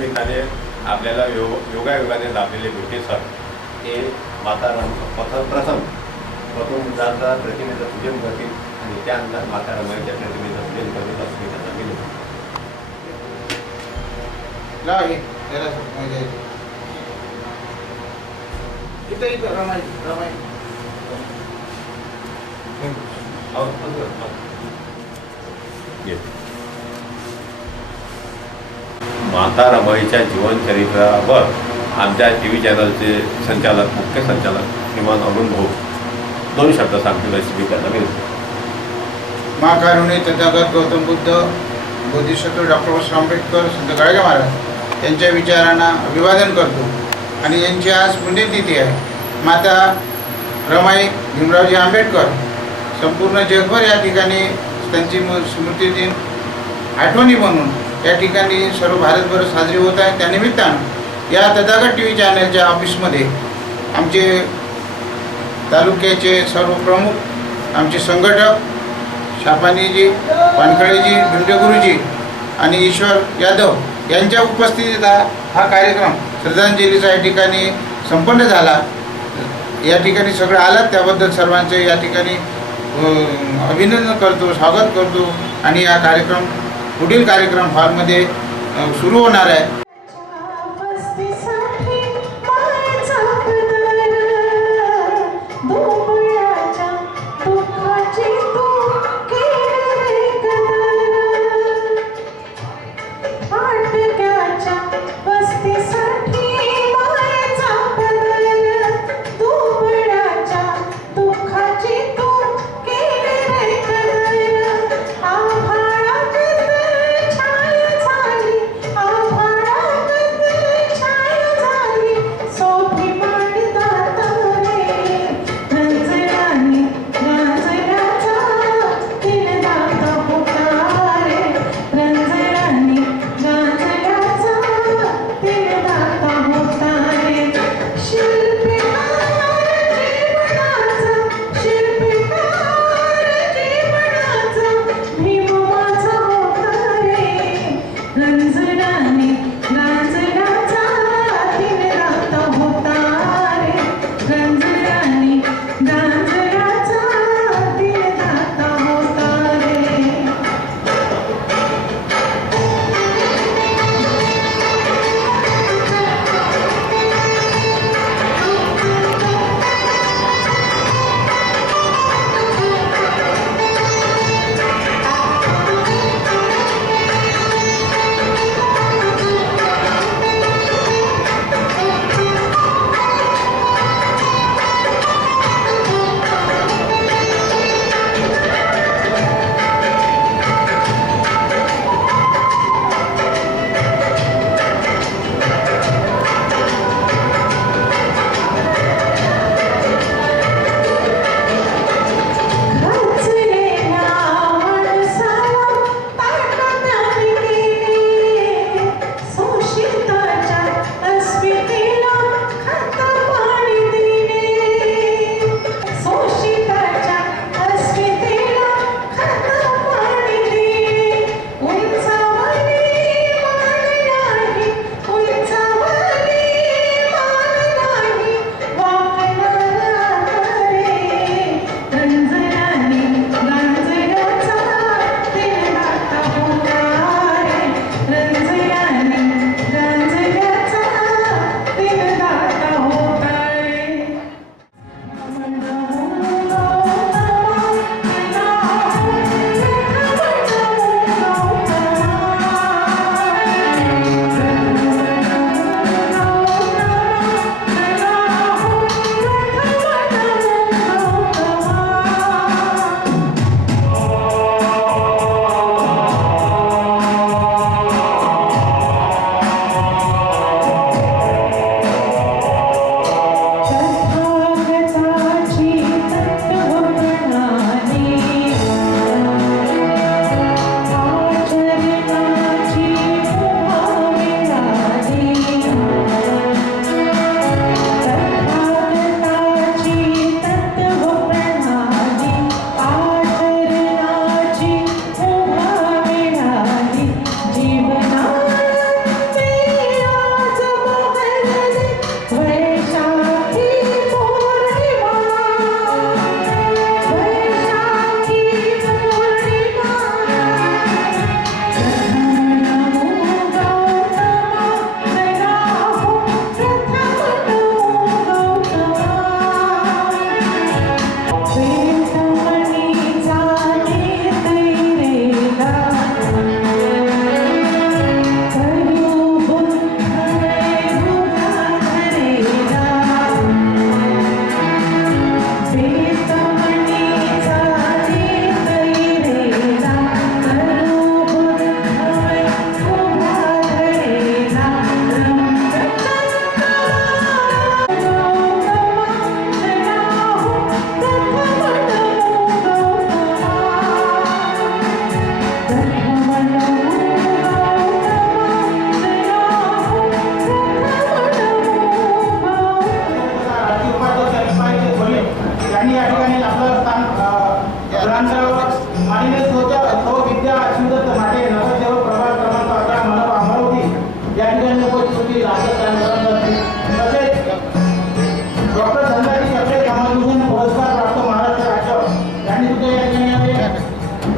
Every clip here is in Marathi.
त्यानिमित्ताने आपल्याला योगायोगाने लाभलेले भेटे सर हे प्रथम जाता प्रतिमेचं पूजन करतील आणि त्यानंतर माता रमाईच्या प्रतिमेचं पूजन करतील असं मी त्यांना विनंती माता रमाईच्या जीवनचरित्रावर आमच्या TV चॅनलचे संचालक मुख्य संचालक श्रीमान अरुण भाऊ 2 शब्द सांगतील अशी मी त्यांना विनंती. महाकारुणी तथागत गौतम बुद्ध बोधिसत्व डॉक्टर बाबासाहेब आंबेडकर संत गाडगे महाराज यांच्या विचारांना अभिवादन करतो आणि यांची आज पुण्यतिथी आहे. माता रमाई भीमरावजी आंबेडकर संपूर्ण जगभर या ठिकाणी त्यांची स्मृतिदिन आठवणी म्हणून या ठिकाणी सर्व भारतभर साजरी होत आहे. त्यानिमित्तानं या तथागत TV चॅनलच्या ऑफिसमध्ये आमचे तालुक्याचे सर्व प्रमुख आमचे संघटक शापानीजी, वानखळेजी, भिंडेगुरुजी आणि ईश्वर यादव यांच्या उपस्थितीत हा कार्यक्रम श्रद्धांजलीचा या ठिकाणी संपन्न झाला. या ठिकाणी सगळं आलात त्याबद्दल सर्वांचे या ठिकाणी अभिनंदन करतो, स्वागत करतो आणि हा कार्यक्रम पुढील कार्यक्रम हॉलमध्ये सुरू होणार आहे. स्थिती तसेच डॉक्टर धनराजी सत्रे समाजभूषण पुरस्कार प्राप्त महाराष्ट्र राज्य यांनी सुद्धा या ठिकाणी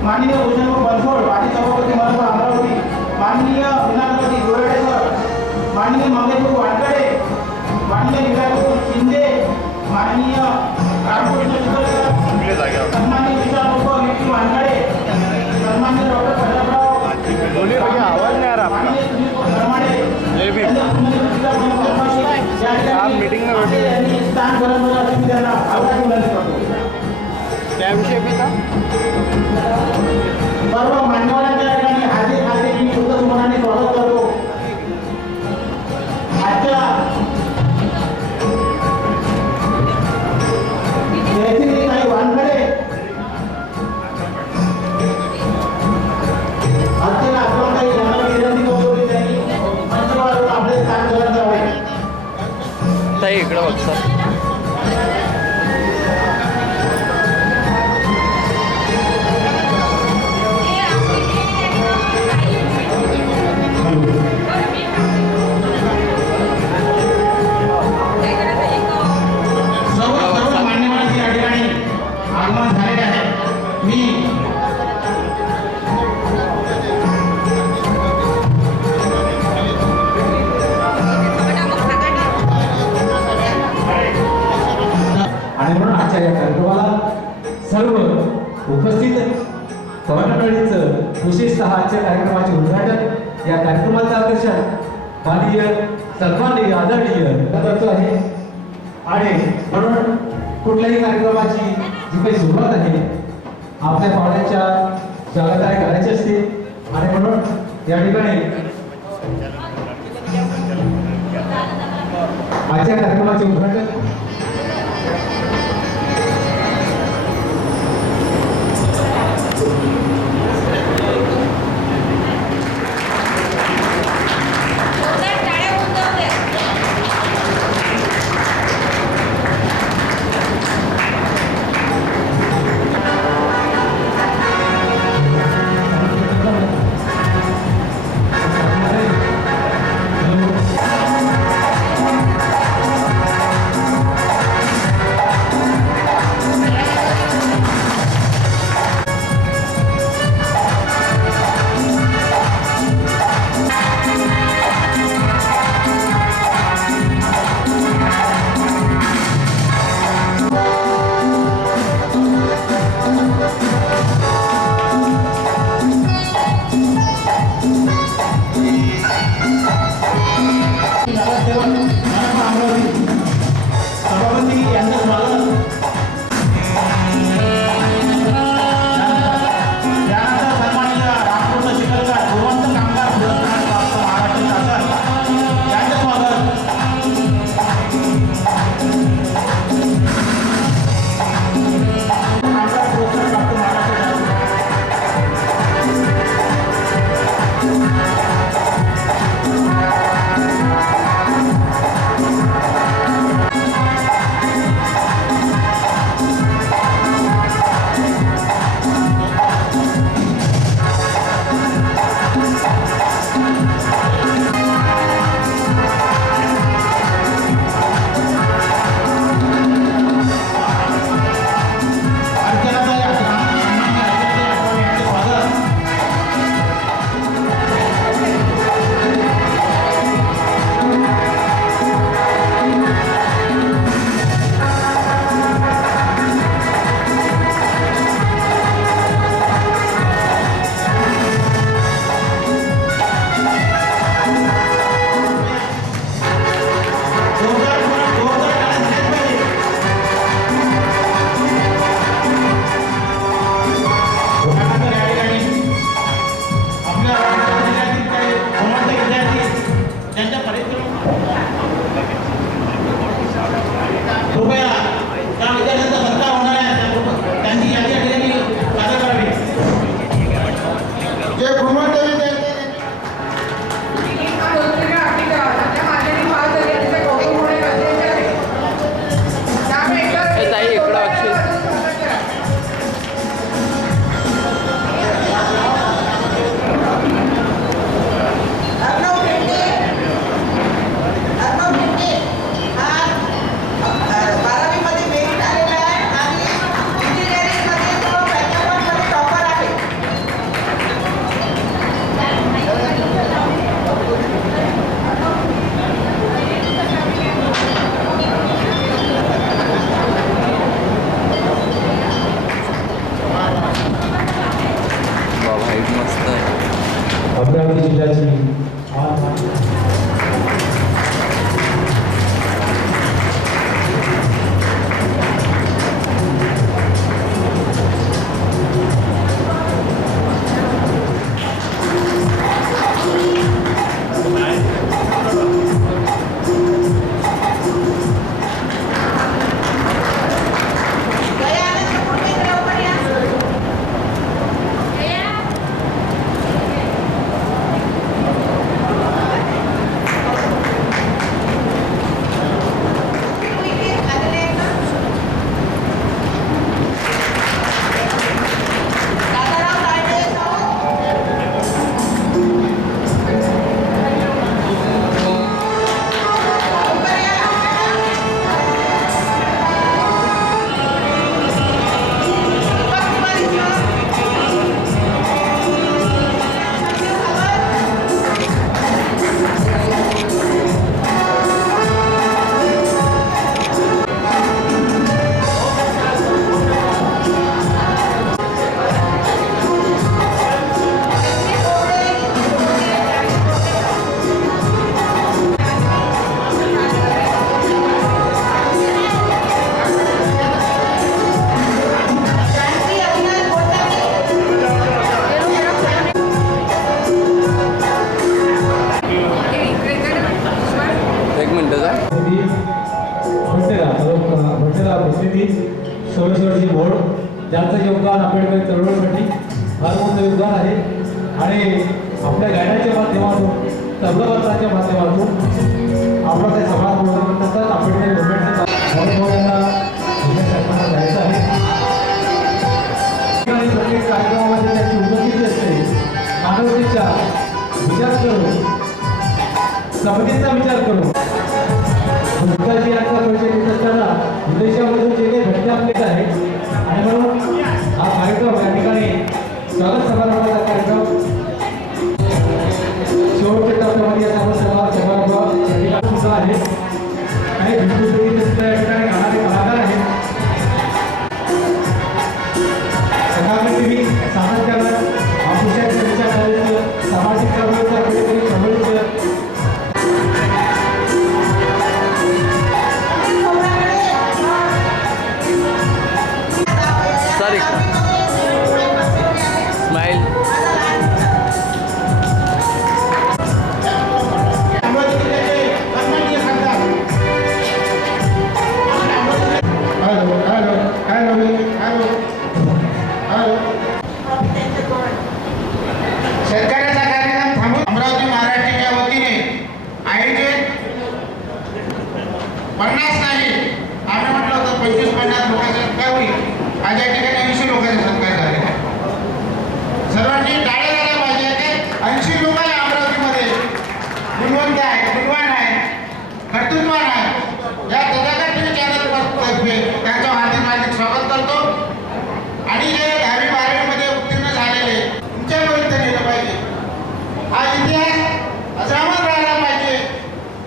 माननीय भूषण बनसोड माजी सभापती मनपा अमरावती, माननीय विनायकपती जोरडे सर, माननीय मंगेशभाऊ वानकडे, माननीय विनायकभाऊ शिंदे, माननीय रामकृष्ण चितळकर, सन्माननीय विशालभाऊ विक्की वानकडे, सन्माननीय डॉक्टर प्रतापराव, आवाज नहीं आ रहा आपका। माननीय सुनील धर्माडे, आप मीटिंग में बैठे स्थान ग्रहण त्यांना आभार विनंती करतो। क्या विषय पे था? सर्व मान्यवरांच्या ठिकाणी हार्दिक मी शुद्ध सुमनाने स्वागत करतो। आजच्या जयश्रीताई वानखडे आजच्या आक्रमताई यांना विनंती करतो की त्यांनी मंचावर आपले स्थान ग्रहण करावे। ताई इकडे बघ सर। सर्व मान्यवरांचे या ठिकाणी आगमन झालेले आहे। मी आणि म्हणून आजच्या या कार्यक्रमाला सर्व उपस्थित पवनमंडळींचं विशेषतः आजच्या कार्यक्रमाचे उद्घाटन या कार्यक्रमाचं आकर्षण माननीय सन्माननीय आदरणीय करतो आहे। आणि म्हणून कुठल्याही कार्यक्रमाची जी काही सुरुवात आहे आपल्या पाहुण्यांच्या स्वागताने करायची असते आणि म्हणून या ठिकाणी आजच्या कार्यक्रमाचे उद्घाटन काय? भट्टेला प्रतिनिधी सोमेश्वरजी मोड, ज्यांचं योगदान आंबेडकर चळवळीसाठी फार मोठं योगदान आहे आणि आपल्या गायनाच्या माध्यमातून तबलापत्राच्या माध्यमातून आपला काही समाज बोलतो तसंच आंबेडकर मुवमेंटचा जायचं आहे आणि प्रत्येक कार्यक्रमामध्ये त्याची उपस्थिती असते. मानवतेचा विचार करून, समतेचा विचार करून भक्ताजी यांचा परिचय देत असताना विदेशामधून जे काही घटने आपले आहे आणि म्हणून हा कार्यक्रम या ठिकाणी स्वागत समारंभाचा कार्यक्रम शेवटच्या टप्प्यामध्ये समारंभ सुद्धा आहे आणि सुद्धा या ठिकाणी गाणारे कलाकार आहेत. सकाळ टीव्ही सातत्यानं आपुषाच्या विचारधारेचं सामाजिक चळवळीचं आंबेडकरी चळवळीचं सॉरी स्माइल. शेतकऱ्याचा कार्यक्रम थांबून अमरावती महाराष्ट्राच्या वतीने आयोजित 50 नाही, आम्ही म्हटलं होतं 25-50 लोकांचा सत्कार होईल. आज या ठिकाणी 80 लोकांचा सत्कार झालेला आहे. सर्वांनी टाळ्या झाल्या पाहिजे. 80 लोक आहे अमरावतीमध्ये, गुणवंत आहे, गुणवान आहे, कर्तृत्वान आहे. या तथाकथित चॅनलतर्फे त्यांचं हार्दिक स्वागत करतो आणि जे 10वी-12वी मध्ये उत्तीर्ण झालेले तुमच्यापर्यंत नेलं पाहिजे. हा इतिहास अजरामर राहिला पाहिजे,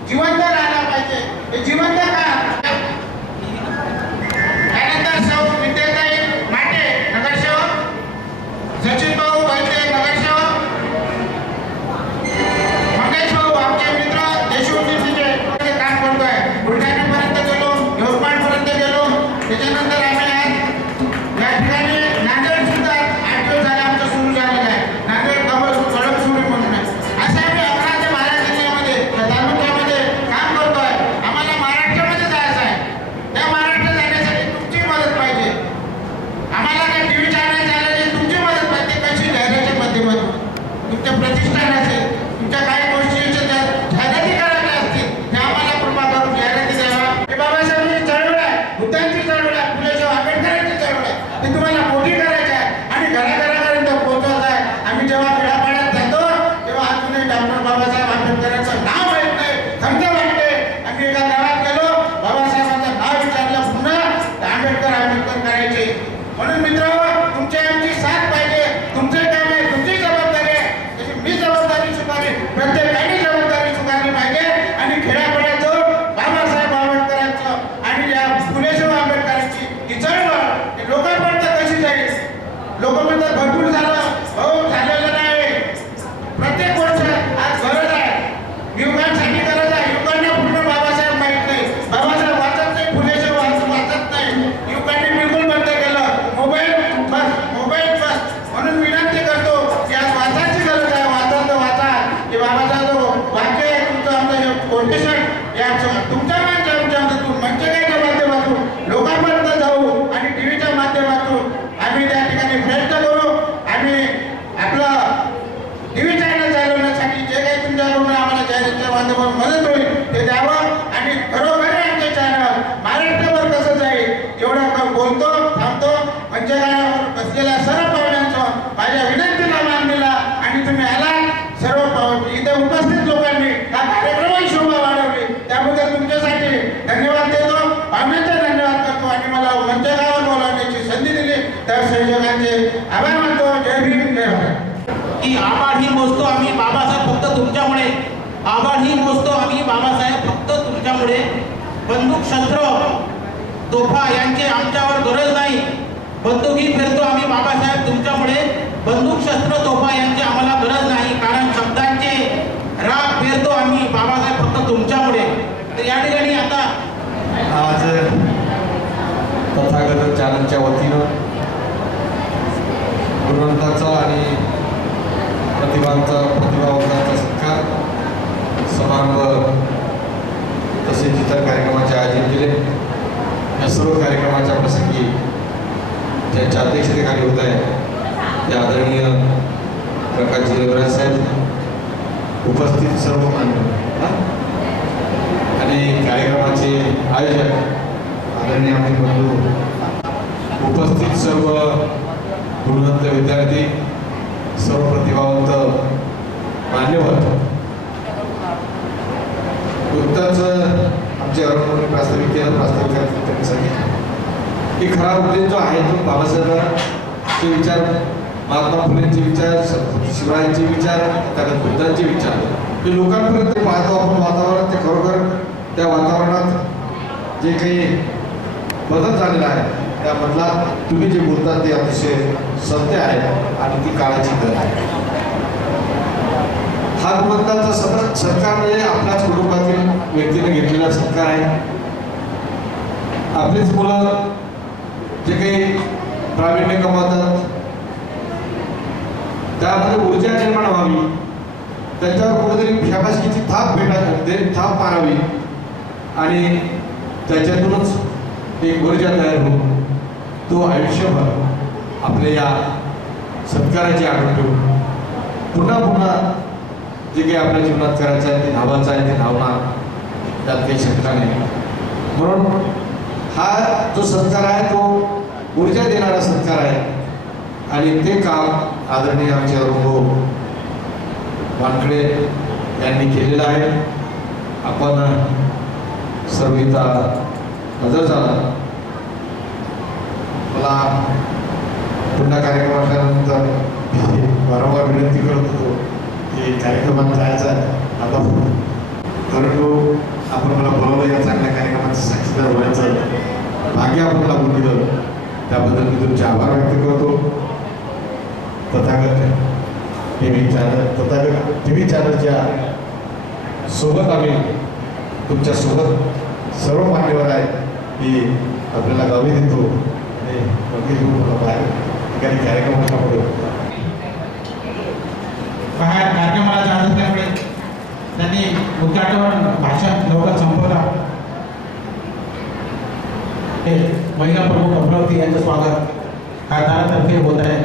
जिवंत राहिला पाहिजे. हे जिवंत का? त्यानंतर सौ विद्याताई माटे नगरसेवक, सचिन भाऊ वैद्य नगरसेवक, मंगेश भाऊ आमचे मित्र देशोन्नतीचे काम करतोय. बुलढाण्यापर्यंत गेलो, यवतमाळपर्यंत गेलो. त्याच्यानंतर आम्ही आज या ठिकाणी नांदेड सुद्धा 8 दिवस झाले आमचं सुरू झालेलं आहे. नांदेड कडक सुरू म्हणून आहे. असं आम्ही 11 ते 12 जिल्ह्यामध्ये तालुक्यामध्ये काम करतोय. आम्हाला महाराष्ट्रामध्ये जायचं आहे. त्या महाराष्ट्र जाण्यासाठी तुमची मदत पाहिजे. आम्हाला काही टीव्ही चॅनल चालण्याची तुमची मदत पाहिजे. कशी जाहिरातीच्या माध्यमातून तुमच्या प्रतिष्ठान असेल, तुमच्या काही गोष्टीच्या जाहिराती करायच्या असतील त्या आम्हाला कृपा करून जाहिराती द्यावा. हे बाबासाहेबांची चळवळ आहे, बुद्धांची चळवळ आहे, फुलेशाह आंबेडकरांची चळवळ आहे. ती तुम्हाला मोठी करायची आहे आणि घराघरापर्यंत पोहोचवायचं आहे. आम्ही जेव्हा खेड्यापाड्यात जातो तेव्हा अजूनही डॉक्टर बाबासाहेब आंबेडकरांचं नाव माहीत नाही, खंत वाटते. आम्ही एका गावात गेलो, बाबासाहेबांचं नाव विचारलं, पुन्हा आंबेडकर करायचे. म्हणून मित्रांनो, तुमची आमची साथ पाहिजे. तुमचे काम आहे, तुमची जबाबदारी आहे. तशी मी जबाबदारी स्वीकारली, प्रत्येकाने जबाबदारी स्वीकारली पाहिजे आणि खेड्यापाड्यात जाऊन बाबासाहेब आंबेडकरांचं आणि या फुलेशाह आंबेडकरांची ही चळवळ लोकांपर्यंत कशी जाईल. लोक म्हणतात भरपूर झालं, हो झालेलं नाही. प्रत्येक गोष्ट आज गरज आहे, युवकांसाठी गरज आहे. युवकांना पूर्ण बाबासाहेब माहित नाही, बाबासाहेब वाचत नाही, फुलेशाह वाचत नाही. युवकांनी बिलकुल बंद केलं. मोबाईल बस. म्हणून विनंती करतो की आज वाचायची गरज आहे. वाचा तर वाचा. हे बाबासाहेब वाक्य आहे तुमचं, आमचं हे कोटेशन या तुमच्या माध्यमातून मंचकाच्या माध्यमातून लोकांपर्यंत जाऊ आणि टीव्हीच्या माध्यमातून आम्ही त्या ठिकाणी प्रयत्न करू. आम्ही आपलं टीव्ही चॅनल चालवण्यासाठी जे काही तुमच्याकडून आम्हाला जाहिरातीच्या माध्यमातून मदत होईल ते द्यावं आणि खरोखर आमचे चॅनल महाराष्ट्रावर कसं जाईल एवढं बोलतो, थांबतो. मंचकावर बसलेल्या सर्व पाहुण्यांचं माझ्या विनंतीला मान दिला आणि तुम्ही आला. सर्व इथे उपस्थित लोकांनी हा कार्यक्रमाची शोभा वाढवली, त्याबद्दल तुमच्यासाठी धन्यवाद देतो. पाहुण्यांचे धन्यवाद करतो आणि मला मंचकावर बोलावण्याची संधी दिली त्या संयोगांचे आभार मानतो. जय भीम, जय भारत. की आभार ही मोजतो आम्ही बाबासाहेब फक्त तुमच्यामुळे. आभार ही मोजतो आम्ही बाबासाहेब फक्त तुमच्यामुळे. बंदूक, शस्त्र, तोफा यांची आमच्यावर गरज नाही. बंदुकी फिरतो आम्ही बाबासाहेब तुमच्यामुळे. बंदूक, शस्त्र, तोफा यांची आम्हाला गरज नाही, कारण शब्दांचे राग फिरतो आम्ही बाबासाहेब फक्त तुमच्यामुळे. तर या ठिकाणी आता आज तथागत चॅनलच्या वतीनं गुणवंताचा आणि प्रतिभावंताचा सत्कार समारंभ तसेच प्रसंगी ज्यांच्या अध्यक्षतेखाली होत आहे ते आदरणीय प्रकाशजी रविराज साहेब, उपस्थित सर्व मान्यवर आणि कार्यक्रमाचे आयोजक आदरणीय आमचे बंधू, उपस्थित सर्व गुणवंत विद्यार्थी, सर्व प्रतिभावंत मान्यवर, नुकताच आमच्या अरुण प्रास्ताविकांनी त्यांनी सांगितलं की खरा उद्देश जो आहे तो बाबासाहेबांचे विचार, महात्मा फुलेंचे विचार, शिवरायांचे विचार, त्यानंतर बुद्धांचे विचार हे लोकांपर्यंत पाहतो आपण वातावरण, ते खरोखर त्या वातावरणात जे काही बदल झालेला आहे त्यामधला तुम्ही जे बोलता ते अतिशय सत्य आहे आणि ती काळाची गरज आहे. हा गुणवंताचा सत्कार म्हणजे आपल्याच कुटुंबातील व्यक्तीने घेतलेला सत्कार आहे. आपलीच मुलं जे काही प्रावीण्य कमावतात त्यामध्ये ऊर्जा निर्माण व्हावी, त्यांच्यावर कुठेतरी शाबासकीची थाप मारावी आणि त्याच्यातूनच एक ऊर्जा तयार होऊन तो आयुष्यभर आपल्या या सत्काराची आठवण ठेवून पुन्हा पुन्हा जे काही आपल्या जीवनात करायचं आहे ते धावायचं आहे ते धावणार, त्यात काही शंका नाही. म्हणून हा जो सत्कार आहे तो ऊर्जा देणारा सत्कार आहे आणि ते काम आदरणीय आमचे अरुण वानखडे यांनी केलेलं आहे. आपण सर्व इथं हजर झाला. मला पुन्हा कार्यक्रमानंतर वारंवार विनंती करत होतो की कार्यक्रमात जायचं आहे आता, परंतु आपण मला बोलावलं या चांगल्या कार्यक्रमाचं साक्षीदार होण्याचं भाग्य आपण लागून दिलं, त्याबद्दल मी तुमचे आभार व्यक्त करतो. तथागत टी व्ही चॅनलच्या सोबत आम्ही तुमच्या सोबत सर्व मान्यवर आहे की आपल्याला गावी देतो आणि बाहेर ठिकाणी कार्यक्रमाला बाहेर कार्यक्रमाला जात असल्यामुळे त्यांनी उद्घाटन भाषण लवकर संपवला. हे महिला प्रमुख अमरावती यांचं स्वागत खासदारातर्फे होत आहे.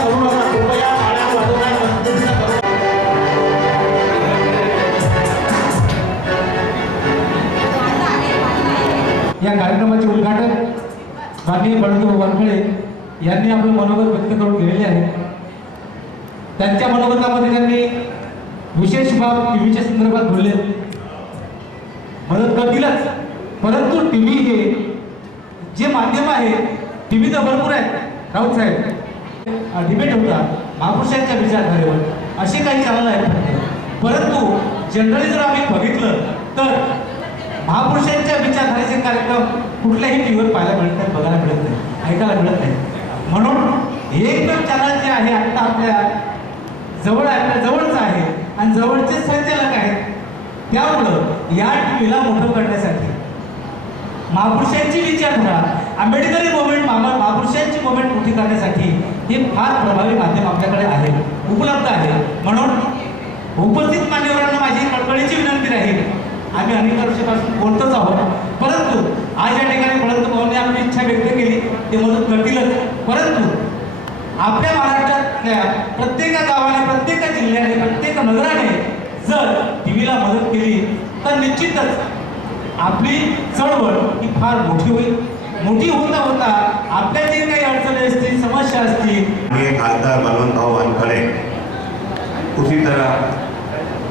करू नका, कृपया टाळ्या वाजवण्यास बंद करू. या कार्यक्रमाचे उद्घाटन माननीय बळवंत वानखडे यांनी आपलं मनोगत व्यक्त करून केलेले आहे. त्यांच्या मनोगतामध्ये त्यांनी विशेष बाब टीव्हीच्या संदर्भात बोलले. मदत करतीलच, परंतु टीव्ही हे जे माध्यम आहे, टीव्ही तर भरपूर आहेत राऊत साहेब. डिबेट होता महापुरुषांच्या विचारधारेवर, असे काही चॅनल आहेत, परंतु जनरली जर आम्ही बघितलं तर महापुरुषांच्या विचारधारेचे कार्यक्रम कुठल्याही टीव्हीवर पाहायला मिळत नाही, बघायला मिळत नाही, ऐकायला मिळत नाही. म्हणून एकदम चॅनल जे आहे आता आपल्या जवळच आहे आणि जवळचे संचालक आहेत, त्यामुळं या टीव्हीला मोठं करण्यासाठी महापुरुषांची विचारधारा, आंबेडकरी मुवमेंट, महापुरुषांची मुवमेंट मोठी करण्यासाठी हे फार प्रभावी माध्यम आपल्याकडे आहे, उपलब्ध आहे. म्हणून उपस्थित मान्यवरांना माझी कळकळीची विनंती राहील. आम्ही अनेक वर्षापासून बोलतच आहोत, परंतु आज या ठिकाणी बळवंत भाऊंनी आपली इच्छा व्यक्त केली, ते मदत करतीलच. परंतु आपल्या महाराष्ट्रातल्या प्रत्येक गावाने, प्रत्येक जिल्ह्याने, प्रत्येक नगराने जर टीव्हीला मदत केली तर निश्चितच आपली चळवळ ही फार मोठी होईल. मोठी होता होता आपल्या जे काही अडचणी असतील, समस्या असतील, खासदार बलवंत भाऊ वानखड़े, उसी तरह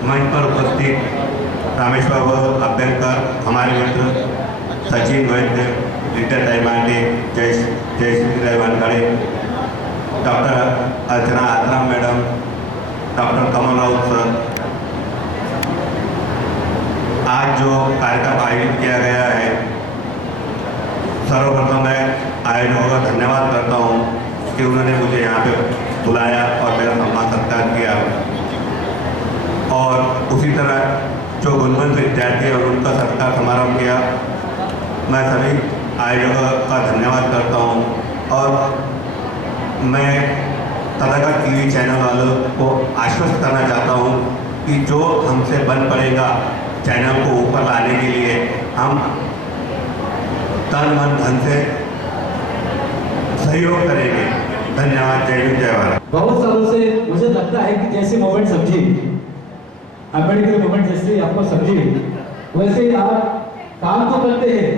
मंच पर उपस्थित रामेश्वर बाबू अभ्यंकर, हमारे मित्र Sachin Vaidya, retired Timande, Jayshree Wankhede, doctor Archana Atra madam, doctor Kamal Raut sir, आज जो कार्यक्रम आयोजित किया गया है, सर्वप्रथम मैं आयोजकों का धन्यवाद करता हूँ कि उन्होंने मुझे यहाँ पे बुलाया और मेरा सम्मान सत्कार किया. और उसी तरह जो गुणवंत विद्यार्थी और उनका सत्कार समारोह किया, मैं सभी आयोजकों का धन्यवाद करता हूँ. और मैं तथागत टीवी चैनल वालों को आश्वस्त करना चाहता हूँ कि जो हमसे बन पड़ेगा चैनल को ऊपर लाने के लिए, हम तन मन धन से सहयोग करेंगे। धन्यवाद। जय हिंद, जय भारत। बहुत सालों से मुझे लगता है कि जैसे मूवमेंट समझी, अम्बेडकर मूवमेंट जैसे आपको समझी, वैसे ही आप काम तो करते हैं,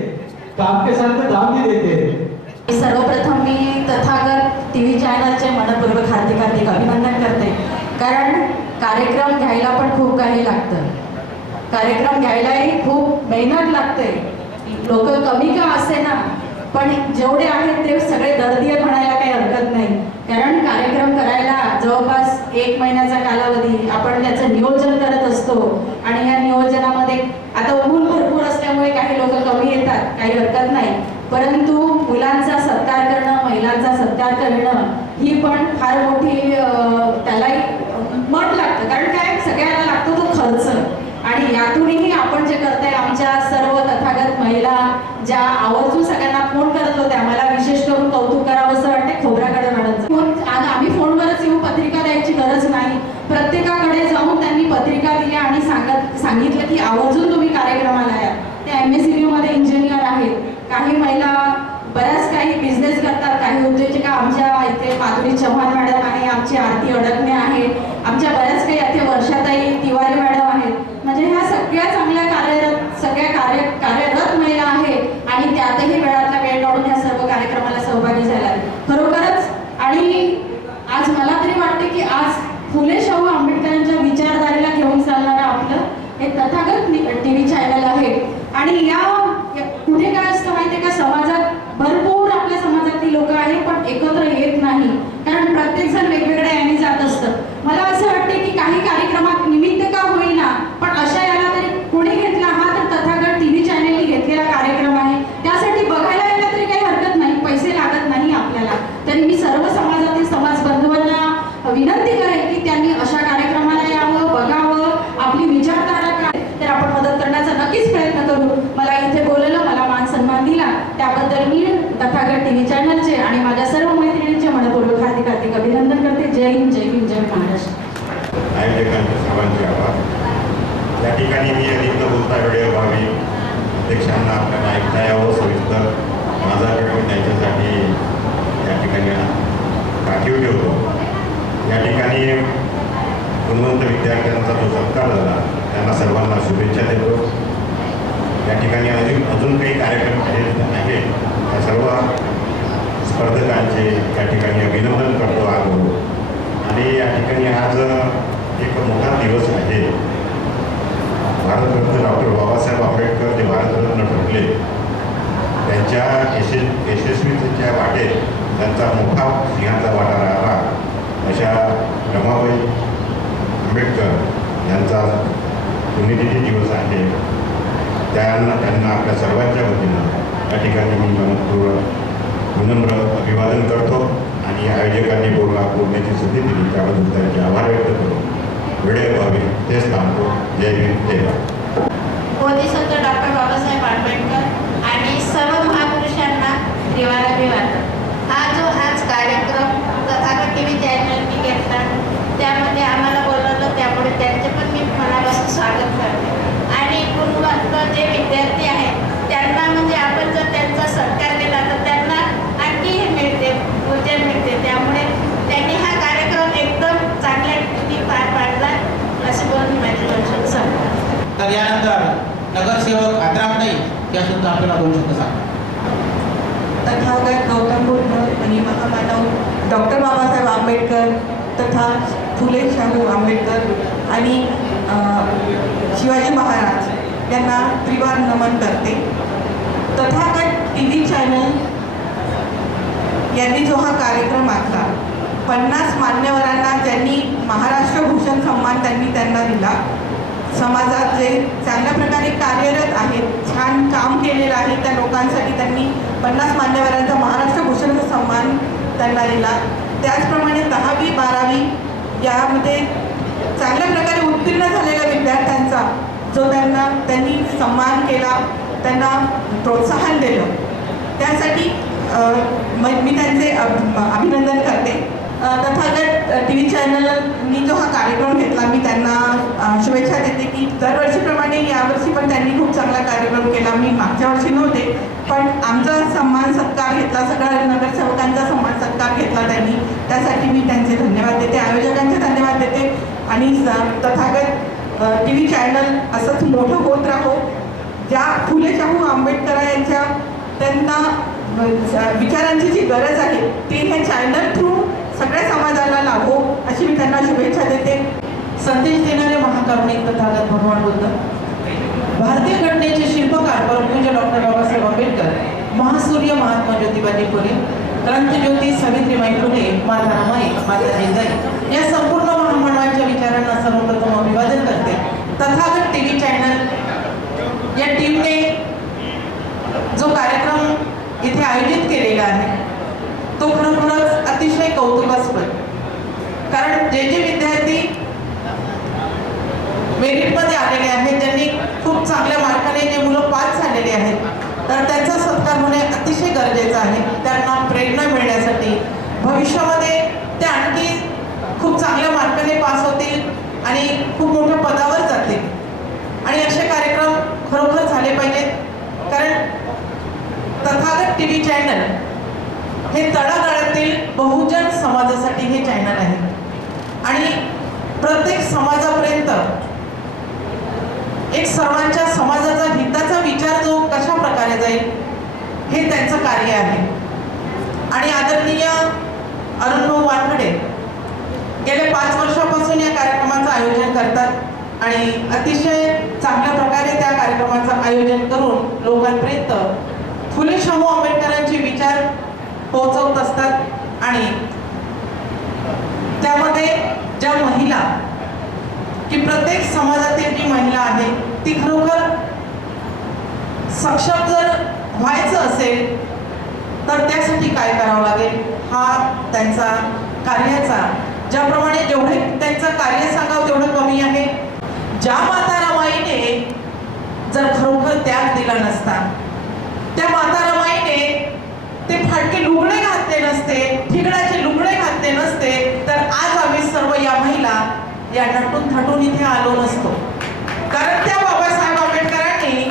काम के साथ में दाम भी देते हैं। सर्वप्रथम मी तथागत TV चॅनलचे मनपूर्वक हार्दिक अभिनंदन करते, कारण कार्यक्रम घ्यायला पण खूप काही लागतं, कार्यक्रम घ्यायलाही खूप मेहनत लागते। लोक कमी का असे ना, पण जेवढे आहेत ते सगळे दर्दी म्हणायला काही हरकत नाही, कारण कार्यक्रम करायला जवळपास 1 महिन्याचा कालावधी आपण त्याचं नियोजन करत असतो आणि या नियोजनामध्ये आता ऊन भरपूर असल्यामुळे काही लोक कमी येतात, काही हरकत नाही, परंतु मुलांचा सत्कार करणं, महिलांचा सत्कार करणं ही पण फार मोठी त्यालाही मत लागतं, कारण काय सगळ्यांना लागतो तो खर्च, आणि यातूनही आपण जे करताय आमच्या सर्व तथागत महिला ज्या आवर्जून सगळ्यांना फोन करत होत्या, मला विशेष करून कौतुक करावं असं वाटतं खोबराकडे मॅडमचं। आम्ही फोनवरच येऊन पत्रिका द्यायची गरज नाही, प्रत्येकाकडे जाऊन त्यांनी पत्रिका दिल्या आणि सांगितलं की आवर्जून तुम्ही कार्यक्रमाला या। त्या MSCU मध्ये इंजिनियर आहेत, काही महिला बऱ्याच काही बिझनेस करतात, काही उद्योजका आमच्या इथे माधुरी चव्हाण मॅडम आहे, आमची आरती अडकणे आहे, आमच्या बऱ्याच काही इथे वर्षाताई तिवारी मॅडम आहेत, म्हणजे ह्या सगळ्या चांगल्या कार्यरत महिला आहेत आणि त्यातही वेळातला वेळ काढून ह्या सर्व कार्यक्रमाला सहभागी झाल्या खरोखरच। आणि आज मला तरी वाटते की आज फुले शाहू आंबेडकरांच्या विचारधारेला घेऊन चालणारं आपलं हे तथागत TV चॅनल आहे। आणि या पुढे काय असतं माहितीये का, समाजात भरपूर आपल्या समाजातली लोक आहेत पण एकत्र येत नाही, कारण प्रत्येक जण वेगवेगळ्या याने जात असतं। मला असं वाटते की काही कार्यक्रमात निमित्त का होईना पण अशा याला तरी कोणी घेतला, हा तर तथागत TV चॅनलने घेतलेला कार्यक्रम आहे, त्यासाठी बघायला यायला तरी काही हरकत नाही, पैसे लागत नाही आपल्याला। तरी मी सर्व समाजातील समाज बंधूंना विनंती करेन की त्यांनी अशा कार्यक्रमाला यावं, बघावं, आपली विचारधारा काय तर आपण मदत करण्याचा नक्कीच प्रयत्न करू। मला इथे बोलवलं, मला मान सन्मान दिला त्याबद्दल मी तथागत TV चॅनलचे आणि माझ्या सर्व मैत्रिणींचे मनपूर्वक हार्दिक अभिनंदन करते। जय हिंद, जय हिंद, जय महाराष्ट्र। आयोजकांचे सर्वांचे आभार। या ठिकाणी मी अधिक न बोलता वेळेवर व्हावी, अध्यक्षांना आपल्याला ऐकता यावं सविस्तर, माझा वेळ मी त्यांच्यासाठी या ठिकाणी राखीव ठेवतो। या ठिकाणी गुणवंत विद्यार्थ्यांचा जो सत्कार झाला त्यांना सर्वांना शुभेच्छा देतो। या ठिकाणी अजून काही कार्यक्रम आहेत त्या सर्व स्पर्धकांचे या ठिकाणी अभिनंदन करतो आहोत। आणि या ठिकाणी आज एक मोठा दिवस आहे, भारतरत्न डॉक्टर बाबासाहेब आंबेडकर जे भारतरत्न ठरले त्यांच्या यशस्वीतेच्या वाटेत त्यांचा मोठा सिंहाचा वाटा राहिला अशा रमाबाई आंबेडकर यांचा पुण्यतिथी दिवस आहे। त्यांना आपल्या सर्वांच्या वतीनं या ठिकाणी मी मनपूर्वक विनम्र अभिवादन करतो आणि आयोजकांनी बोलण्याची संधी दिली त्याबद्दल त्यांचे आभार व्यक्त करतो। वेळेवर व्हावे तेच थांबतो। जय हिंद, जय भारत। बोधिसत्व डॉक्टर बाबासाहेब आंबेडकर आणि सर्व महापुरुषांना त्रिवार अभिवादन। हा जो आज कार्यक्रम तथागत TV चॅनलने घेतला त्यामध्ये आम्हाला बोलवलं, त्यामुळे त्यांचे पण मी मनापासून स्वागत करते। आणि गुणवंत जे विद्यार्थी आहेत त्यांना म्हणजे आपण जर त्यांचा सत्कार केला तर त्यांना आणखी हे मिळते, ऊर्जा मिळते, त्यामुळे त्यांनी हा कार्यक्रम एकदम चांगल्या रीतीने पार पाडला असे बोलून माझी भाषण संपतो। तर यानंतर नगरसेवक आत्रामताई या सुद्धा आपल्याला 2 शब्द सांगा। तथागत गौतम बुद्ध आणि महामानव डॉक्टर बाबासाहेब आंबेडकर तथा फुले शाहू आंबेडकर आणि शिवाजी महाराज यांना त्रिवार नमन करते। तथागत TV चॅनल यांनी जो हा कार्यक्रम आखला, 50 मान्यवरांना ज्यांनी महाराष्ट्र भूषण सन्मान त्यांना दिला, समाजात जे चांगल्या प्रकारे कार्यरत आहेत, छान काम केलेलं आहे त्या लोकांसाठी त्यांनी 50 मान्यवरांचा महाराष्ट्र भूषण सन्मान त्यांना दिला। त्याचप्रमाणे 10वी 12वी यामध्ये चांगल्या प्रकारे उत्तीर्ण झालेल्या विद्यार्थ्यांचा जो त्यांनी सन्मान केला, त्यांना प्रोत्साहन दिलं, त्यासाठी मी त्यांचे अभिनंदन करते। तथागत TV चॅनलनी जो हा कार्यक्रम घेतला मी त्यांना शुभेच्छा देते की दरवर्षीप्रमाणे यावर्षी पण पण त्यांनी खूप चांगला कार्यक्रम केला. मी मागच्या वर्षी नव्हते, पण आमचा सन्मान सत्कार घेतला, सगळ्या नगरसेवकांचा सन्मान सत्कार घेतला त्यांनी. त्यासाठी मी त्यांचे धन्यवाद देते, आयोजकांचे धन्यवाद देते. आणि तथागत TV चॅनल असंच मोठं होत राहो. ज्या फुले शाहू आंबेडकर यांच्या त्यांना विचारांची जी गरज आहे ती हे चॅनल थ्रू सगळ्या समाजाला लाभो अशी मी त्यांना शुभेच्छा देते. संदेश देणारे महाकारुणिक तथागत भगवान बुद्ध, भारतीय घटनेचे शिल्पकार परमपूज्य डॉक्टर बाबासाहेब आंबेडकर, महासूर्य महात्मा ज्योतिबाजी फुले, क्रांतिज्योती सावित्रीबाई फुले, माता रमाई, माता जिजाई या संपूर्ण महामानवांच्या विचारांना सर्वप्रथम अभिवादन करते. तथागत TV चॅनल या टीमने जो कार्यक्रम इथे आयोजित केलेला आहे तो खरोखरच अतिशय कौतुकास्पद. कारण जे विद्यार्थी मेरिटमध्ये आलेले आहेत, ज्यांनी खूप चांगल्या मार्काने जे मुलं पास झालेले आहेत, तर त्यांचा सत्कार होणे अतिशय गरजेचं आहे. त्यांना प्रेरणा मिळण्यासाठी भविष्यामध्ये ते आणखी खूप चांगल्या मार्काने पास होतील आणि खूप मोठ्या पदावर जातील. आणि असे कार्यक्रम खरोखर झाले पाहिजेत. कारण तथागत TV चॅनल हे तळागाळातील बहुजन समाजासाठी हे चॅनल आहे आणि प्रत्येक समाजापर्यंत एक सर्वांच्या समाजाचा हिताचा विचार जो कशा प्रकारे जाईल हे त्यांचं कार्य आहे. आणि आदरणीय अरुणभाऊ वानखडे गेल्या 5 वर्षापासून या कार्यक्रमाचं आयोजन करतात आणि अतिशय चांगल्या प्रकारे त्या कार्यक्रमाचं आयोजन करून लोकांपर्यंत फुले शाहू आंबेडकरांचे विचार पोहोचवत असतात. आणि त्यामध्ये ज्या महिला की प्रत्येक समाजातील जी महिला आहे ती खरोखर सक्षम जर व्हायचं असेल तर त्यासाठी काय करावं लागेल हा त्यांचा कार्याचा, ज्याप्रमाणे जेवढे त्यांचं कार्य सांगावं तेवढं कमी आहे. ज्या माता रमाईने जर खरोखर त्याग दिला नसता, त्या माता रमाईने ते फाटके लुगडे घातले नसते, ठिगडाचे लुगडे घातले नसते, तर आज आम्ही सर्व या महिला या नटून थटून इथे आलो नसतो. कारण त्या बाबासाहेब आंबेडकरांनी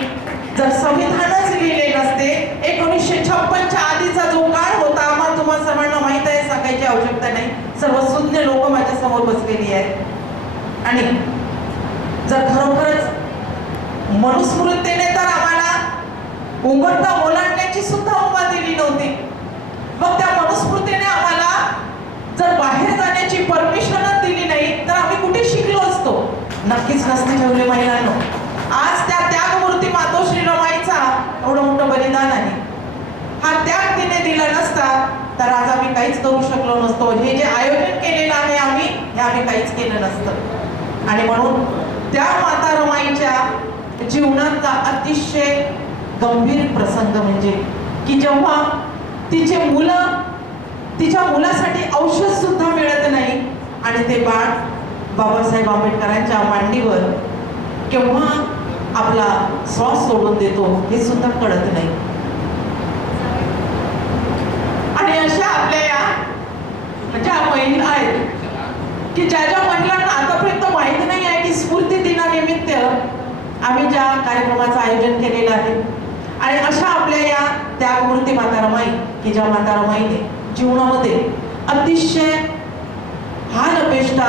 जर संविधानच लिहिले नसते, 1956च्या आधीचा जो काळ होता आम्हाला तुम्हाला सर्वांना माहित आहे, सांगायची आवश्यकता नाही. सर्व सुज्ञ लोक माझ्या समोर बसलेली आहेत. आणि जर खरोखरच मनुस्मृतीने तर आम्हाला उंबरठा ओलांडण्याची सुद्धा मुभा दिली नव्हती, मग त्या मनुस्मृतीने आम्हाला जर बाहेर जाण्याची परमिशनच दिली नाही तर आम्ही कुठे शिकलो असतो? नक्कीच नसते ठेवले महिलांनो. आज त्या त्यागमूर्ती मातोश्री रमाईचा एवढं मोठं बलिदान आहे. हा त्याग तिने दिला नसता तर आज आम्ही काहीच करू शकलो नसतो. हे जे आयोजन केलेलं आहे हे आम्ही काहीच केलं नसतं. आणि म्हणून त्या माता रमाईच्या जीवनातला अतिशय गंभीर प्रसंग म्हणजे की जेव्हा तिच्या मुलासाठी औषध सुद्धा मिळत नाही आणि ते बाळ बाबासाहेब आंबेडकरांच्या मांडीवर केव्हा आपला श्वास सोडून देतो हे सुद्धा कळत नाही. आणि अशा आपल्या या ज्या महिला आहेत की ज्या महिलांना आतापर्यंत माहिती नाही आहे की स्फूर्ती दिनानिमित्त आम्ही ज्या कार्यक्रमाचं आयोजन केलेलं आहे. आणि अशा आपल्या या त्यागमूर्ती माता रमाई की ज्या माता रमाईने जीवनामध्ये अतिशय हाल अपेष्टा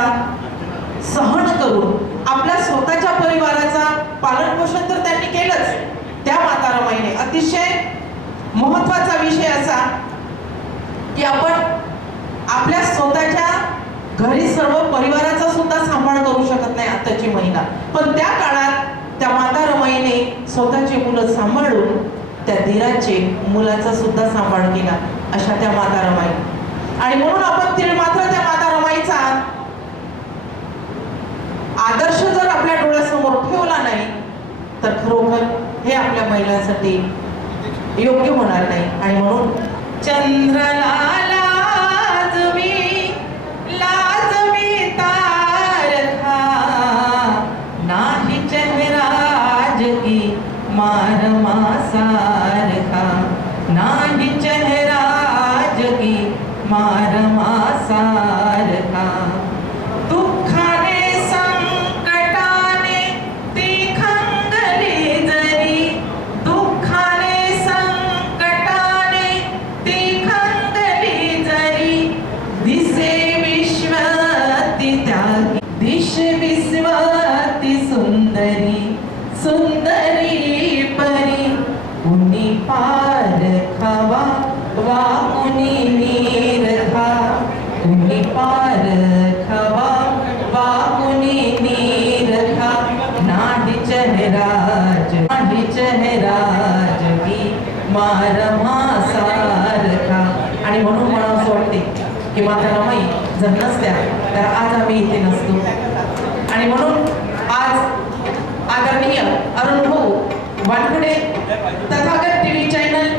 सहन करून आपल्या स्वतःच्या परिवाराचा पालन पोषण तर त्यांनी केलंच. त्या माता रमाईने अतिशय महत्वाचा विषय असा की आपण आपल्या स्वतःच्या घरी सर्व परिवाराचा सुद्धा सांभाळ करू शकत नाही आताची महिला, पण त्या काळात त्या माता रमाईने स्वतःची मुलं सांभाळून त्या धीराचे मुलाचा सुद्धा सांभाळ केला. अशा त्या माता रमाई. आणि म्हणून आपण तीळ मात्र त्या माता रमाईचा आदर्श जर आपल्या डोळ्यासमोर ठेवला नाही तर खरोखर हे आपल्या महिलांसाठी योग्य होणार नाही. आणि म्हणून चंद्रला लाजवी तारखा नाही चेहराज की मारमा सारखा, नाही चेहराज की मारमा सारखा. दुःखाने संकटाने ती खंगली चेहराज नाही चेहराज मी मारमासारखा. आणि म्हणून मला असं वाटते की माता रमाई जर नसत्या तर आज आम्ही इथे नसतो. आणि म्हणून आज आदरणीय अरुण भाऊ वानखडे तथागत टीव्ही चॅनल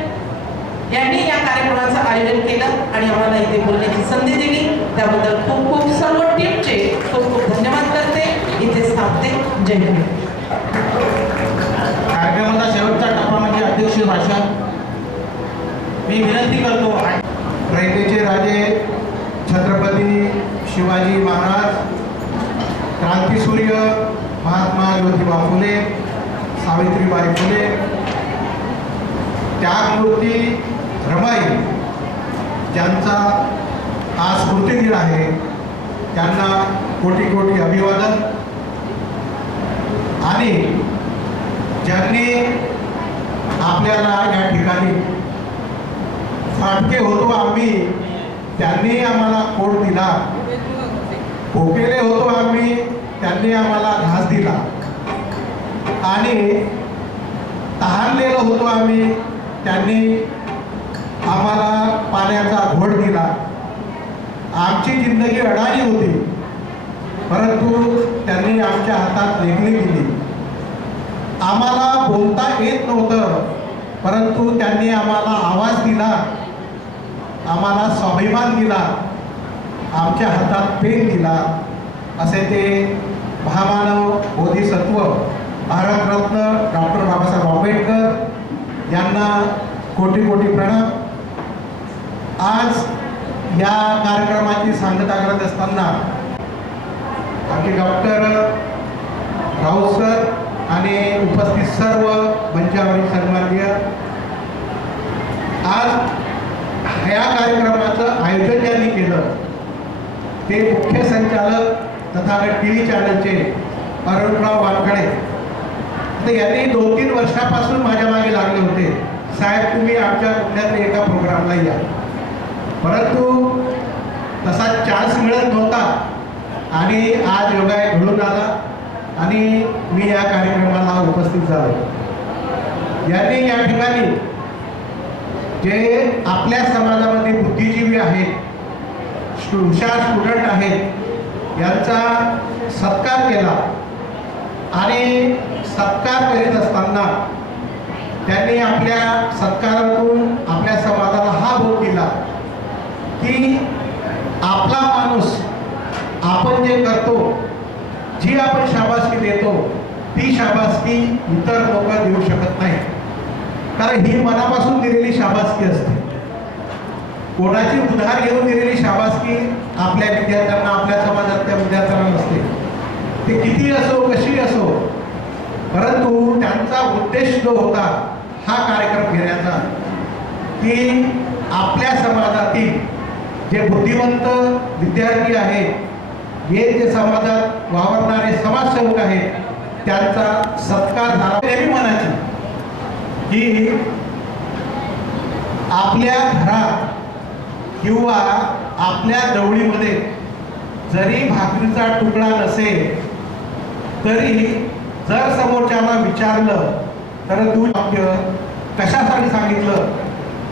यांनी या कार्यक्रमाचं आयोजन केलं आणि आम्हाला इथे बोलण्याची संधी दिली. त्याबद्दल खूप खूप सर्व टीमचे खूप खूप धन्यवाद करते. इथेच थांबते. जय हिंद. कार्यक्रमाचा शेवटचा टप्पा म्हणजे अध्यक्ष भाषण. मी विनंती करतो रयतेचे राजे छत्रपती शिवाजी महाराज, क्रांतीसूर्य महात्मा ज्योतिबा फुले, सावित्रीबाई फुले, त्यागमूर्ती रमाई ज्यांचा आज स्मृतिदिन आहे त्यांना कोटी कोटी अभिवादन. आणि ज्यांनी आपल्याला या ठिकाणी फाटके होतो आम्ही, त्यांनी आम्हाला कोट दिला, भोकेले होतो आम्ही, त्यांनी आम्हाला घास दिला, आणि तहानलेलो होतो आम्ही, त्यांनी आम्हाला पाण्याचा घोट दिला. आमची जिंदगी अडाणी होती परंतु त्यांनी आमच्या हातात लेखणी दिली. आम्हाला बोलता येत नव्हतं परंतु त्यांनी आम्हाला आवाज दिला, आम्हाला स्वाभिमान दिला, आमच्या हातात पेन दिला. असे ते महामानव बोधिसत्व भारतरत्न डॉक्टर बाबासाहेब आंबेडकर यांना कोटी कोटी प्रणाम. आज या कार्यक्रमाची सांगता करत असताना आमचे डॉक्टर राऊत सर आणि उपस्थित सर्व मंचावरील सन्माननीय, आज या कार्यक्रमाचं आयोजन ज्यांनी केलं ते मुख्य संचालक तथागत टीव्ही चॅनलचे अरुणराव वानखडे. तर यांनी 2-3 वर्षापासून माझ्या मागे लागले होते, साहेब तुम्ही आमच्या कुठल्यातरी एका प्रोग्रामला या, परंतु तसा चान्स मिळत नव्हता. आणि आज योगायोग घडून आला आणि मी या कार्यक्रमाला उपस्थित झालो. यांनी या ठिकाणी जे आपल्या समाजामध्ये बुद्धिजीवी आहेत, हुशार स्टुडंट आहेत, यांचा सत्कार केला. आणि सत्कार करीत असताना त्यांनी आपल्या सत्कारातून आपल्या समाजाला हा बोध दिला की आपला माणूस आपण जे करतो, जी आपण शाबासकी देतो ती शाबासकी इतर लोक देऊ शकत नाही, कारण ही मनापासून दिलेली शाबासकी असते. कोणाची उधार घेऊन दिलेली शाबासकी आपल्या विद्यार्थ्यांना, आपल्या समाजातल्या विद्यार्थ्यांना नसते. ते किती असो कशी असो, परंतु त्यांचा उद्देश जो होता हा कार्यक्रम घेण्याचा की आपल्या समाजातील जे बुद्धिमंत विद्यार्थी आहेत, हे जे समाजात वावरणारे समाजसेवक आहेत, त्यांचा सत्कार झाला. नेहमी म्हणायचे की आपल्या घरात किंवा आपल्या जवळीमध्ये जरी भाकरीचा तुकडा नसेल तरी जर समोरच्याला विचारलं तर तू वाक्य कशासाठी सांगितलं,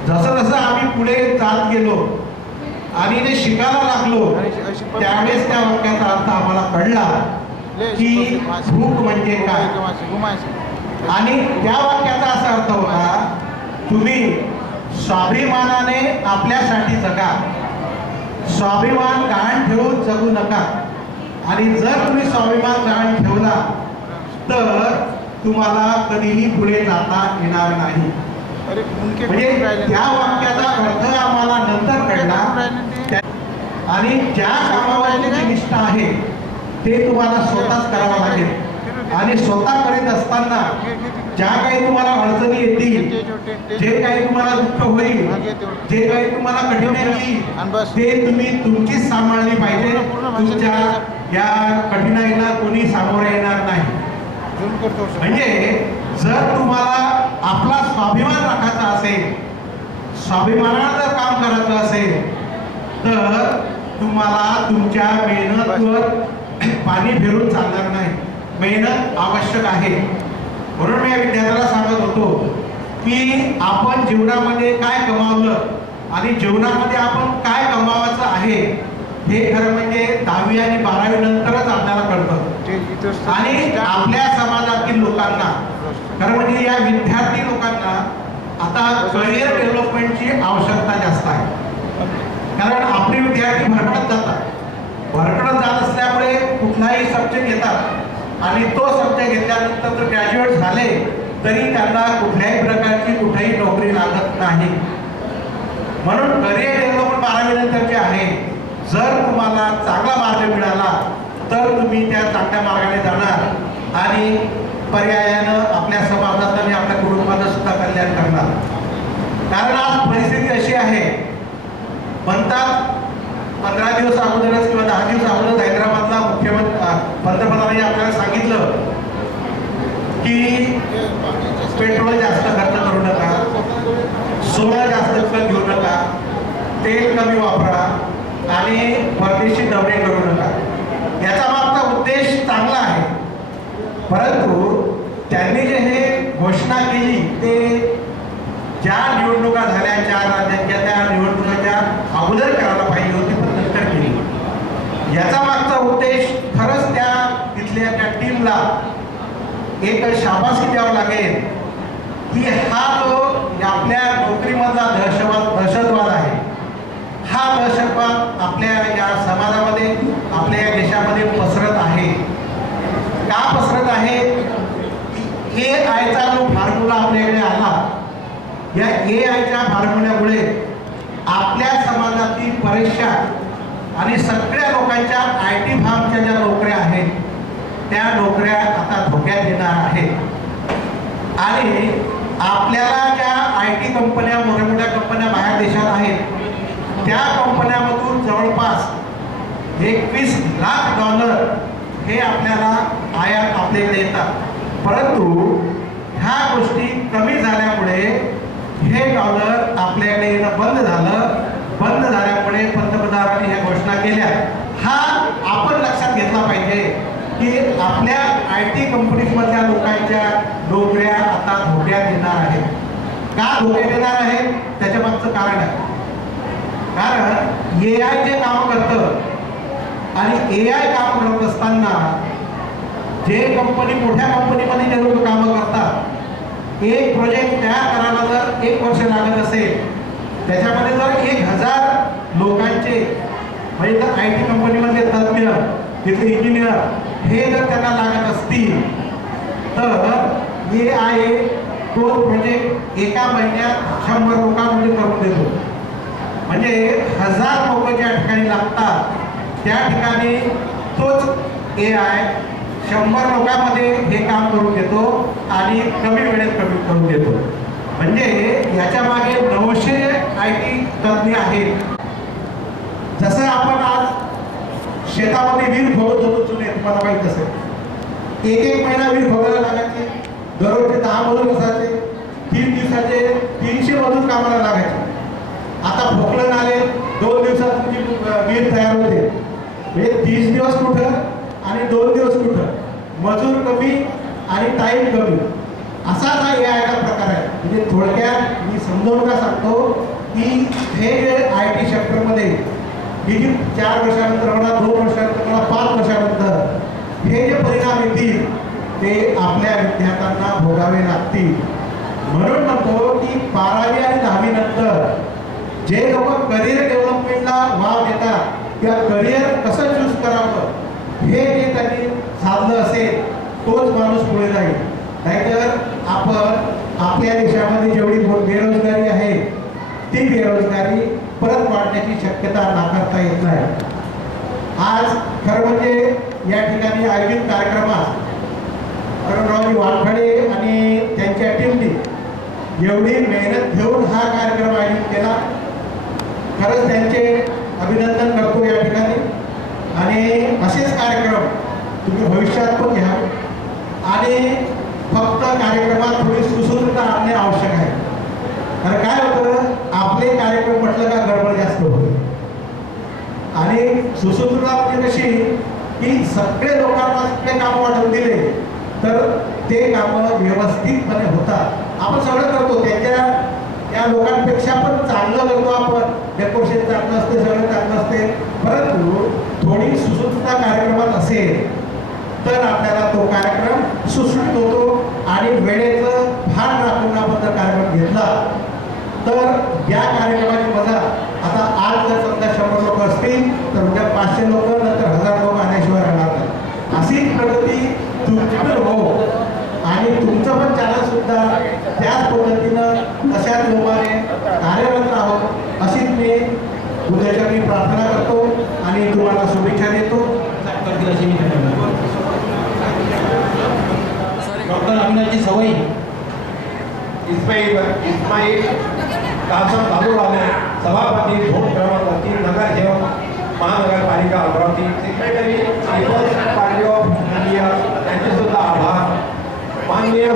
जसं जसं आम्ही पुढे जात गेलो आणि ते शिकायला लागलो त्यावेळेस त्या वाक्याचा अर्थ आम्हाला कळला की भूक म्हणजे काय. आणि त्या वाक्याचा असा अर्थ होता तुम्ही स्वाभिमानाने आपल्यासाठी जगा, स्वाभिमान गहाण ठेवून जगू नका. आणि जर तुम्ही स्वाभिमान गहाण ठेवला तर तुम्हाला कधीही पुढे जाता येणार नाही. म्हणजे त्या वाक्याचा अर्थ आम्हाला नंतर कळला. आणि ज्या कामावरची जी निष्ठा आहे ते तुम्हाला स्वतःच करावं लागेल. आणि स्वतः करीत असताना ज्या काही तुम्हाला अडचणी येतील, जे काही तुम्हाला दुःख होईल, जे काही तुम्हाला कठीण येईल, ते तुम्ही तुमचीच सांभाळली पाहिजे. तुमच्या या कठीणाईला कोणी सामोरे येणार नाही. म्हणजे जर तुम्हाला आपला स्वाभिमान राखायचा असेल, स्वाभिमानानं जर काम करायचं असेल तर तुम्हाला तुमच्या मेहनतीवर पाणी फिरून चालणार नाही. मेहनत आवश्यक आहे. म्हणून मी या विद्यार्थ्याला सांगत होतो की आपण जीवनामध्ये काय कमावलं आणि जीवनामध्ये आपण काय कमावायचं आहे हे खरं म्हणजे 10वी आणि 12वी नंतरच आपल्याला कळतं. आणि आपल्या समाजातील लोकांना खरं म्हणजे या विद्यार्थी लोकांना आता करिअर डेव्हलपमेंटची आवश्यकता जास्त आहे. कारण आपले विद्यार्थी भरकटत जात असल्यामुळे कुठलाही सब्जेक्ट घेतात आणि तो सब्जेक्ट घेतल्यानंतर जर ग्रॅज्युएट झाले तरी त्यांना कुठल्याही प्रकारची कुठेही नोकरी लागत नाही. म्हणून करिअर डेव्हलपमेंट 12वी नंतरचे आहे. जर तुम्हाला चांगला मार्ग मिळाला तर तुम्ही त्या चांगल्या मार्गाने जाणार आणि पर्यायानं आपल्या समाजाचं आणि आपल्या कुटुंबाचं सुद्धा कल्याण करणार. कारण आज परिस्थिती अशी आहे, म्हणतात 15 दिवस अगोदरच किंवा 10 दिवस अगोदर हैदराबादला पंतप्रधानांनी आपल्याला सांगितलं की पेट्रोल जास्त खर्च करू नका, सोनं जास्त घेऊ नका, तेल कमी वापरा आणि परदेशी दौरे करू नका. याचा मागचा उद्देश चांगला आहे, परंतु त्यांनी जे हे घोषणा केली ते ज्या निवडणुका झाल्या 4 राज्यांच्या त्या निवडणुकाच्या अगोदर करायला पाहिजे होती पण नंतर केली. याचा मागचा उद्देश खरंच त्या तिथल्या त्या टीमला एक शाबासकी द्यावं लागेल की हा जो आपल्या नोकरीमधला दहशतवाद आहे, हा दहशतवाद आपल्या या समाजामध्ये आपल्या या देशामध्ये पसरत आहे. का पसरत आहे? AI जो फॉर्म्युला आपल्याकडे आला, या AI फॉर्म्युल्यामुळे आपल्या समाजातील बऱ्याचशा आणि सगळ्या लोकांच्या IT फार्मच्या ज्या नोकऱ्या आहेत त्या नोकऱ्या आता धोक्यात येणार आहेत. आणि आपल्याला ज्या IT कंपन्या मोठ्या मोठ्या कंपन्या बाहेर देशात आहेत त्या कंपन्यामधून जवळपास $21 लाख हे आपल्याला आयात आपल्याकडे येतात. परंतु ह्या गोष्टी कमी झाल्यामुळे हे डॉलर आपल्याकडे येणं बंद झाल्यामुळे पंतप्रधानांनी ह्या घोषणा केल्या. हा आपण लक्षात घेतला पाहिजे की आपल्या IT कंपनीजमधल्या लोकांच्या नोकऱ्या आता धोक्यात येणार आहेत. का धोक्यात येणार आहे? त्याच्या मागचं कारण आहे. कारण AI जे काम करतं आणि AI काम करत असताना जे मोठ्या कंपनीमध्ये जे लोक कामं करतात, एक प्रोजेक्ट तयार करायला जर 1 वर्ष लागत असेल, त्याच्यामध्ये जर 1000 लोकांचे म्हणजे IT कंपनीमध्ये तज्ञ, तिथले इंजिनियर हे जर त्यांना लागत असतील तर AI तो प्रोजेक्ट 1 महिन्यात 100 लोकांमध्ये करून देतो. म्हणजे 1000 लोक ज्या ठिकाणी लागतात त्या ठिकाणी तोच AI 100 लोकांमध्ये हे काम करून देतो आणि कमी वेळेत करून देतो. म्हणजे याच्या मागे 900 IT तज्ञ आहेत. जसं आपण आज शेतामध्ये विहीर खोदत होतो जुने, तुम्हाला माहित असेल, 1 महिना विहीर खोदायला लागायचे, दररोजचे 10 मजूर असायचे, 3 दिवसाचे 300 मजूर कामाला लागायचे. आता पोकलन आले, 2 दिवसात तुमची विहीर तयार होते. म्हणजे 30 दिवस कुठं आणि 2 दिवस कुठं, मजूर कमी आणि टाईम कमी, असाच हा AI चा प्रकार आहे. म्हणजे थोडक्यात मी समजावून का सांगतो की हे जे IT सेक्टरमध्ये किती 4 वर्षानंतर म्हणा, 2 वर्षानंतर म्हणा, 5 वर्षानंतर हे जे परिणाम येतील ते आपल्या विद्यार्थ्यांना भोगावे लागतील. म्हणून म्हणतो की 12वी आणि 10वी नंतर जे लोक करिअर डेव्हलपमेंटला वाव देतात किंवा करिअर कसं चूज करावं हे जे त्यांनी साधलं असेल तोच माणूस पुढे जाईल. नाहीतर आपण आपल्या देशामध्ये जेवढी बेरोजगारी आहे ती बेरोजगारी परत वाढण्याची शक्यता नाकारता येत नाही. आज खरं म्हणजे या ठिकाणी आयोजित कार्यक्रमात अरुणरावजी वानखडे आणि त्यांच्या टीमने एवढी मेहनत घेऊन हा कार्यक्रम आयोजित केला. खरंच त्यांचे अभिनंदन करतो या ठिकाणी. आणि असेच कार्यक्रम तुम्ही भविष्यात पण घ्या आणि फक्त कार्यक्रमात थोडी सुसूत्रता आणणे आवश्यक आहे. कारण काय होतं, आपले कार्यक्रम म्हटलं का गडबड जास्त होते. आणि सुसूत्रता म्हणजे कशी की सगळे लोकांना सगळे कामं वाटून दिले तर ते कामं व्यवस्थितपणे होतात. आपण सगळं करतो, त्या लोकांपेक्षा पण चांगलं करतो आपण. डेकोरेशन चांगलं असते, सगळं चांगलं असते, परंतु थोडी सुसूत्रता कार्यक्रमात असेल तर आपल्याला तो कार्यक्रम सुसूट होतो आणि वेळेचं भान राखून आपण जर कार्यक्रम घेतला तर या कार्यक्रमाची मजा. आता आज जर समजा 100 लोक असतील तर उद्या 500 लोक, नंतर 1000 लोक आल्याशिवाय राहणार नाही. अशीच प्रगती तुमची पण हो आणि तुमचं पण चॅनल सुद्धा त्याच पद्धतीनं तशाच लोकांनी कार्यरत राहावं अशीच मी उद्याच्या मी प्रार्थना करतो आणि तुम्हाला शुभेच्छा देतो. अशी मी डॉक्टर अविनाशजी सवई, इस्माईल कासम बाबूराव, सभापती झोन क्रमांक 3 नगरसेवक महानगरपालिका Amravati, secretary people's party of India यांचे सुद्धा आभार. माननीय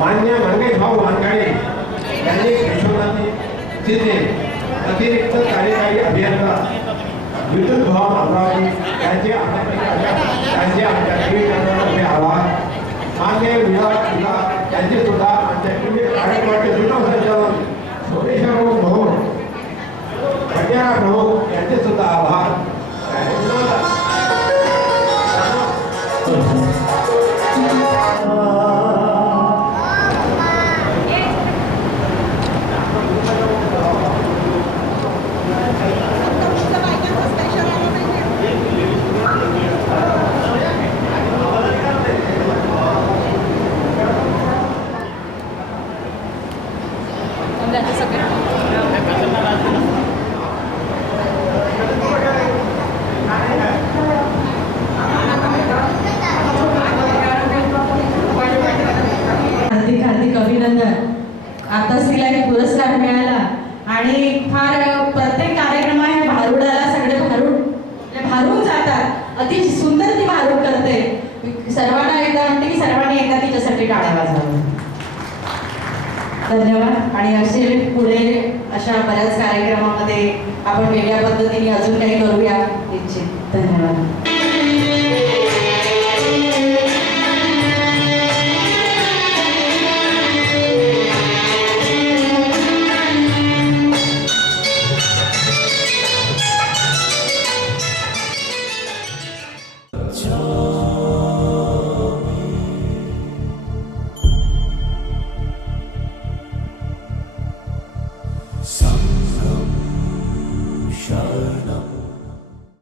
मान्य मंगेश भाऊ वानखेडे यांनी यशोमती तिथे अतिरिक्त कार्यकारी अभियंता विद्युत भवन अमरावती यांचे आमच्या टीव्ही चॅनलमध्ये आभार. मान्य विभाग यांचे सुद्धा आमच्या टीव्ही कार्यक्रमाचे सूत्रसंचालन सोमेश्वर भाऊ भंडारा प्रमुख यांचे सुद्धा आभार. हार्दिक अभिनंदन. आताच तिला एक पुरस्कार मिळाला आणि फार प्रत्येक कार्यक्रमात ह्या भारुडाला सगळे भारून जातात. अति सुंदर ती भारूड करते. सर्वांना एकदा म्हणते की सर्वांनी एकदा तिच्यासाठी टाळ्या वाजवाव्या. धन्यवाद. आणि असे पुढे अशा बऱ्याच कार्यक्रमामध्ये आपण वेगळ्या पद्धतीने अजून काही करूया इच्छित. धन्यवाद. Joy.